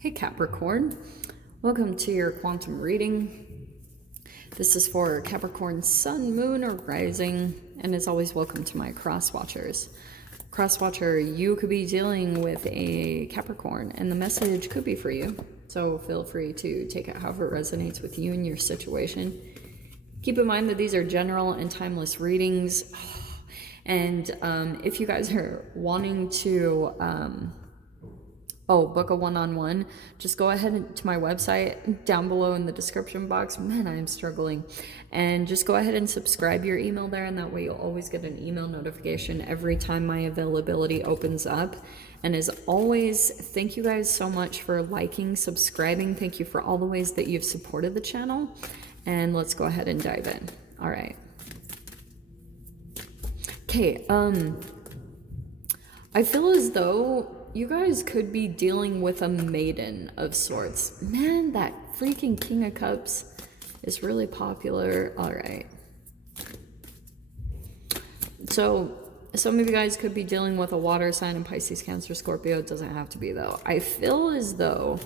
Hey Capricorn, welcome to your quantum reading. This is for Capricorn Sun, Moon, or Rising, and as always, welcome to my cross watchers. Cross watcher, you could be dealing with a Capricorn, and the message could be for you. So feel free to take it however it resonates with you and your situation. Keep in mind that these are general and timeless readings, and if you guys are wanting to book a one-on-one, just go ahead to my website down below in the description box. Man, I'm struggling. And just go ahead and subscribe your email there, and that way you'll always get an email notification every time my availability opens up. And as always, thank you guys so much for liking, subscribing. Thank you for all the ways that you've supported the channel. And let's go ahead and dive in. All right. Okay, I feel as though you guys could be dealing with a maiden of sorts. Man, that freaking King of Cups is really popular. All right. So some of you guys could be dealing with a water sign in Pisces, Cancer, Scorpio. It doesn't have to be though. I feel as though,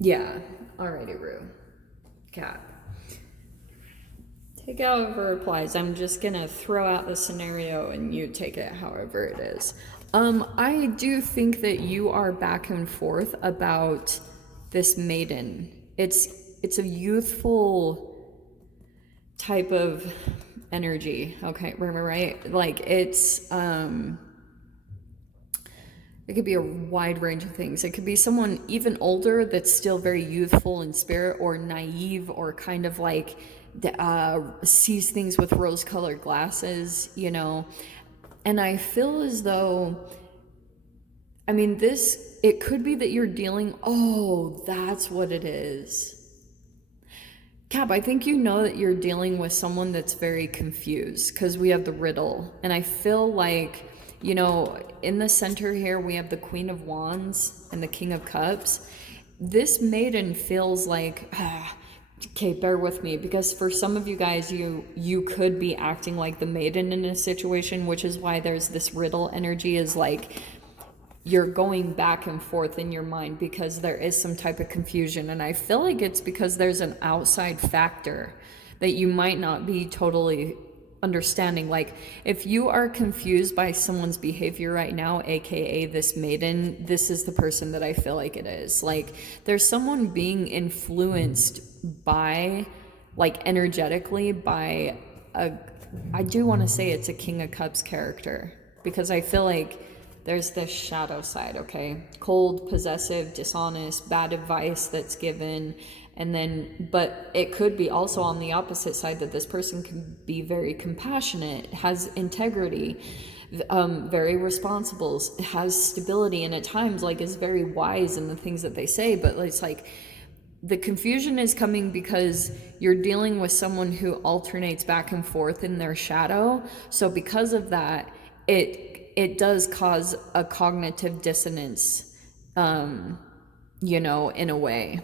yeah. Alrighty, Rue. Cap. Take it however it applies. I'm just gonna throw out the scenario and you take it however it is. I do think that you are back and forth about this maiden. It's a youthful type of energy. Okay, right? Like it's it could be a wide range of things. It could be someone even older that's still very youthful in spirit, or naive, or kind of like sees things with rose-colored glasses, you know. And I feel as though, I mean, it could be that you're dealing, that's what it is. Cap, I think you know that you're dealing with someone that's very confused, because we have the riddle. And I feel like, you know, in the center here, we have the Queen of Wands and the King of Cups. This maiden feels like, okay, bear with me, because for some of you guys, you could be acting like the maiden in a situation, which is why there's this riddle energy, is like you're going back and forth in your mind because there is some type of confusion. And I feel like it's because there's an outside factor that you might not be totally understanding. Like if you are confused by someone's behavior right now, aka this maiden, this is the person that I feel like it is. Like there's someone being influenced by, like energetically, by I do want to say it's a King of Cups character, because I feel like there's this shadow side, okay? Cold, possessive, dishonest, bad advice that's given. And then, but it could be also on the opposite side, that this person can be very compassionate, has integrity, very responsible, has stability, and at times like is very wise in the things that they say. But it's like the confusion is coming because you're dealing with someone who alternates back and forth in their shadow. So because of that, it does cause a cognitive dissonance, you know, in a way.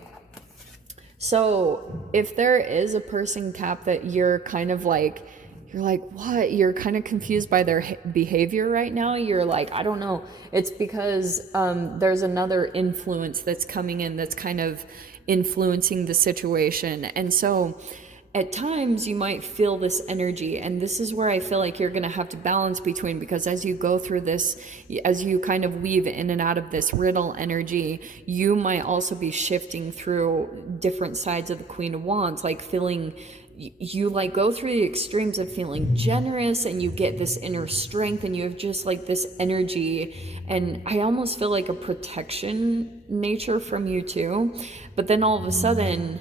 So if there is a person, Cap, that you're kind of like, you're like, what? You're kind of confused by their behavior right now. You're like, I don't know. It's because there's another influence that's coming in that's kind of influencing the situation. And so at times you might feel this energy, and this is where I feel like you're going to have to balance between, because as you go through this, as you kind of weave in and out of this riddle energy, you might also be shifting through different sides of the Queen of Wands, like feeling, you like go through the extremes of feeling generous, and you get this inner strength, and you have just like this energy, and I almost feel like a protection nature from you too. But then all of a sudden,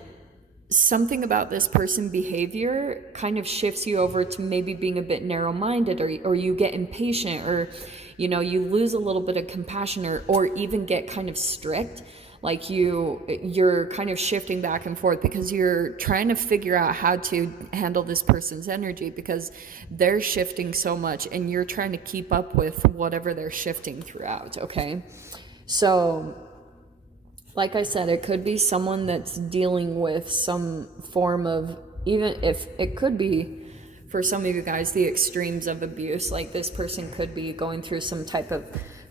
something about this person behavior kind of shifts you over to maybe being a bit narrow-minded, or you get impatient, or you know, you lose a little bit of compassion, or even get kind of strict. Like you're kind of shifting back and forth because you're trying to figure out how to handle this person's energy, because they're shifting so much and you're trying to keep up with whatever they're shifting throughout. Okay, so like I said, it could be someone that's dealing with some form of, even if it could be for some of you guys, the extremes of abuse. Like this person could be going through some type of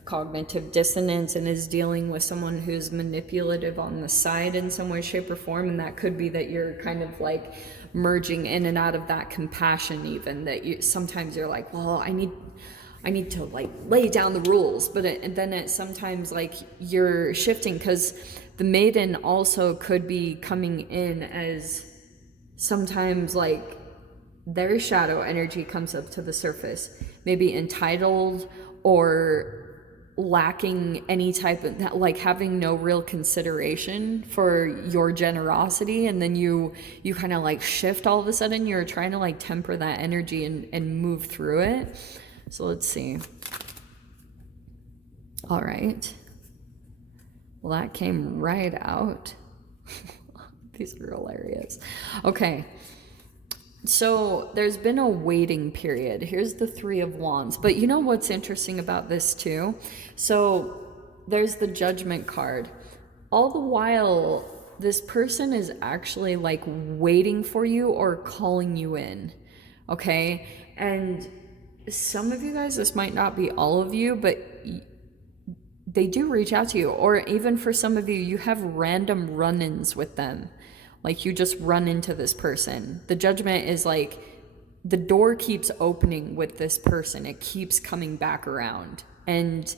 cognitive dissonance and is dealing with someone who's manipulative on the side in some way, shape, or form. And that could be that you're kind of like merging in and out of that compassion, even that you sometimes you're like, well, I need to like lay down the rules, but then sometimes like you're shifting, because the maiden also could be coming in as sometimes like their shadow energy comes up to the surface, maybe entitled or lacking any type of, like having no real consideration for your generosity, and then you kind of like shift all of a sudden. You're trying to like temper that energy and move through it. So let's see. All right, well, that came right out. These are hilarious. Okay, so there's been a waiting period. Here's the Three of Wands. But you know what's interesting about this too? So there's the Judgment card. All the while, this person is actually like waiting for you or calling you in. Okay? And some of you guys, this might not be all of you, but they do reach out to you. Or even for some of you, you have random run-ins with them. Like you just run into this person. The Judgment is like the door keeps opening with this person. It keeps coming back around. And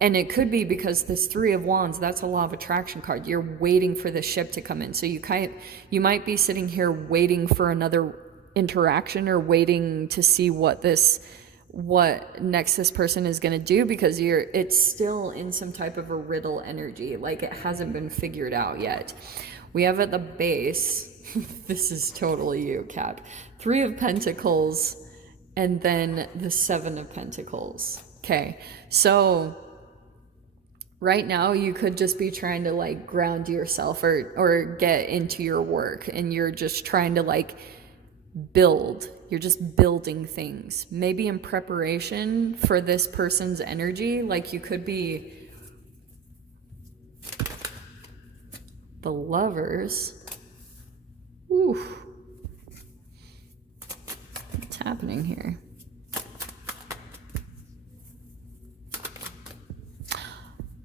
it could be because this Three of Wands, that's a law of attraction card. You're waiting for the ship to come in. So you might be sitting here waiting for another interaction or waiting to see what next this person is going to do, because it's still in some type of a riddle energy. Like it hasn't been figured out yet. We have at the base, this is totally you, Cap, Three of Pentacles, and then the Seven of Pentacles. Okay, so right now you could just be trying to like ground yourself or get into your work, and you're just trying to like build. You're just building things, maybe in preparation for this person's energy. Like you could be the Lovers. Ooh. What's happening here?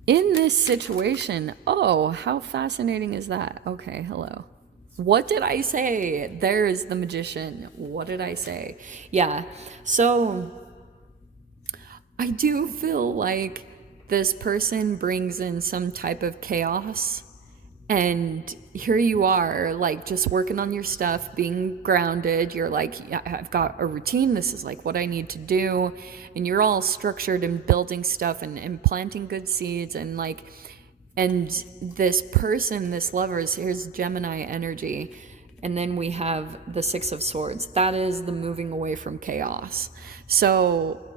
In this situation, oh, how fascinating is that? Okay, hello. What did I say? There's the Magician. What did I say? Yeah, so I do feel like this person brings in some type of chaos. And here you are, like just working on your stuff, being grounded. You're like, yeah, I've got a routine. This is like what I need to do. And you're all structured and building stuff and planting good seeds. And like, and this person, this Lovers, here's Gemini energy. And then we have the Six of Swords. That is the moving away from chaos. So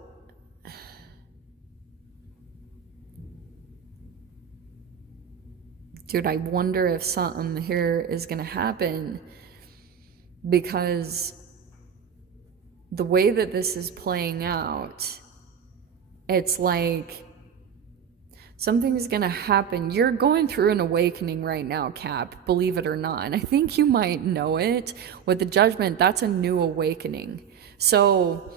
dude, I wonder if something here is going to happen, because the way that this is playing out, it's like something is going to happen. You're going through an awakening right now, Cap, believe it or not. And I think you might know it. With the Judgment, that's a new awakening. So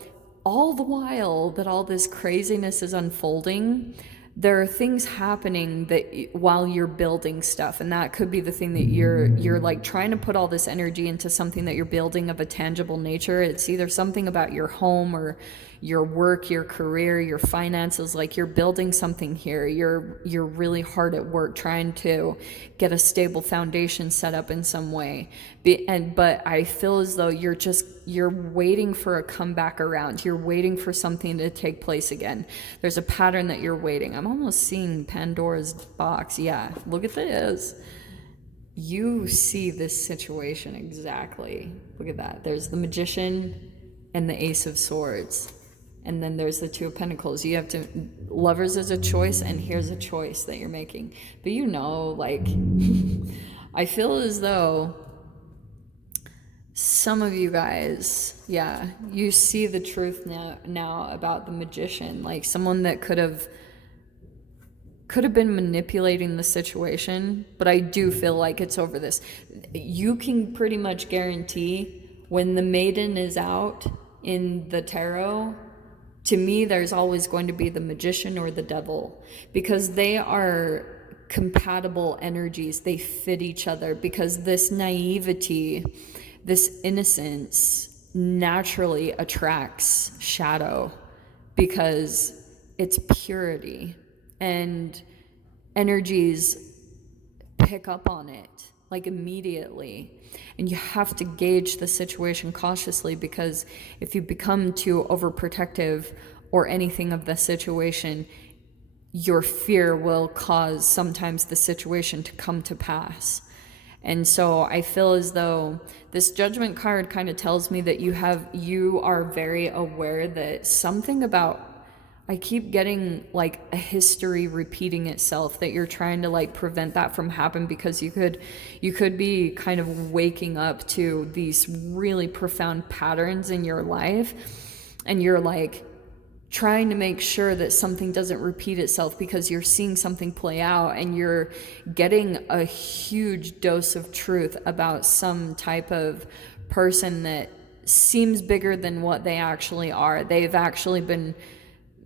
all the while that all this craziness is unfolding, there are things happening that while you're building stuff, and that could be the thing that you're like trying to put all this energy into something that you're building of a tangible nature. It's either something about your home or your work, your career, your finances. Like you're building something here. You're really hard at work trying to get a stable foundation set up in some way. But I feel as though you're waiting for a comeback around. You're waiting for something to take place again. There's a pattern that you're waiting. I'm almost seeing Pandora's box. Yeah, look at this. You see this situation exactly. Look at that. There's the Magician and the Ace of Swords. And then there's the Two of Pentacles. You have to, Lovers is a choice, and here's a choice that you're making. But you know, like, I feel as though some of you guys, yeah, you see the truth now about the Magician. Like someone that could have been manipulating the situation, but I do feel like it's over this. You can pretty much guarantee when the Maiden is out in the tarot, To me, there's always going to be the magician or the devil, because they are compatible energies. They fit each other, because this naivety, this innocence naturally attracts shadow, because it's purity, and energies pick up on it like immediately. And you have to gauge the situation cautiously, because if you become too overprotective or anything of the situation, your fear will cause sometimes the situation to come to pass. And so I feel as though this Judgment card kind of tells me that you are very aware that something about, I keep getting like a history repeating itself, that you're trying to like prevent that from happening, because you could be kind of waking up to these really profound patterns in your life, and you're like trying to make sure that something doesn't repeat itself, because you're seeing something play out and you're getting a huge dose of truth about some type of person that seems bigger than what they actually are. They've actually been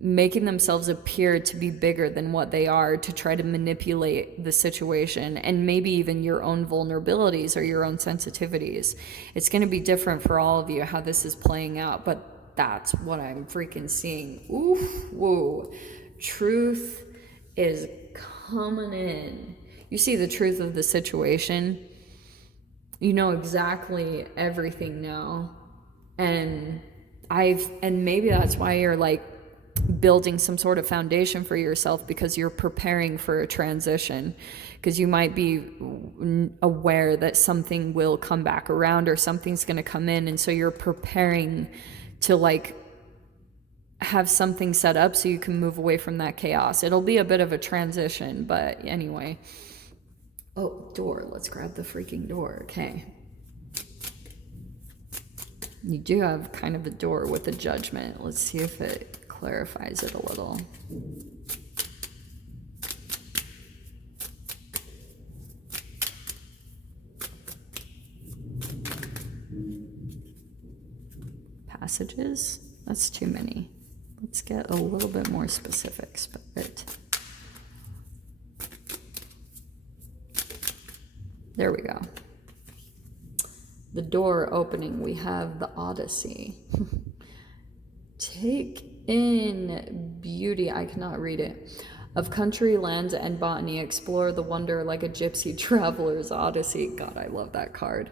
making themselves appear to be bigger than what they are, to try to manipulate the situation, and maybe even your own vulnerabilities or your own sensitivities. It's going to be different for all of you how this is playing out, but that's what I'm freaking seeing. Oof, whoa. Truth is coming in. You see the truth of the situation. You know exactly everything now. And maybe that's why you're like building some sort of foundation for yourself, because you're preparing for a transition, because you might be aware that something will come back around or something's going to come in, and so you're preparing to like have something set up so you can move away from that chaos. It'll be a bit of a transition, but anyway. Oh, door. Let's grab the freaking door. Okay. You do have kind of a door with a judgment. Let's see if it clarifies it a little. Passages? That's too many. Let's get a little bit more specifics, but there we go. The door opening, we have the Odyssey. Take in beauty, I cannot read it, of country, lands, and botany. Explore the wonder like a gypsy traveler's odyssey. God, I love that card.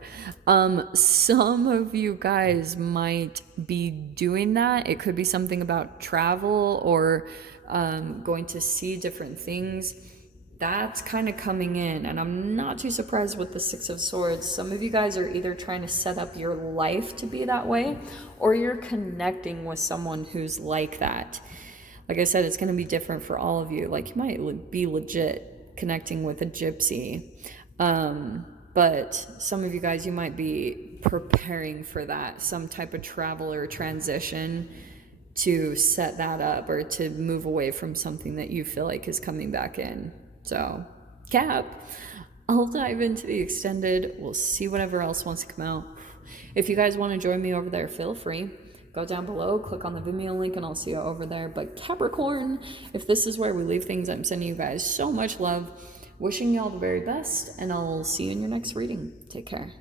Some of you guys might be doing that. It could be something about travel or going to see different things. That's kind of coming in, and I'm not too surprised with the Six of Swords. Some of you guys are either trying to set up your life to be that way, or you're connecting with someone who's like that. Like I said, it's going to be different for all of you. Like, you might be legit connecting with a gypsy, but some of you guys, you might be preparing for that, some type of travel or transition to set that up, or to move away from something that you feel like is coming back in. So, Cap, I'll dive into the extended. We'll see whatever else wants to come out. If you guys want to join me over there, feel free. Go down below, click on the Vimeo link, and I'll see you over there. But Capricorn, if this is where we leave things, I'm sending you guys so much love. Wishing you all the very best, and I'll see you in your next reading. Take care.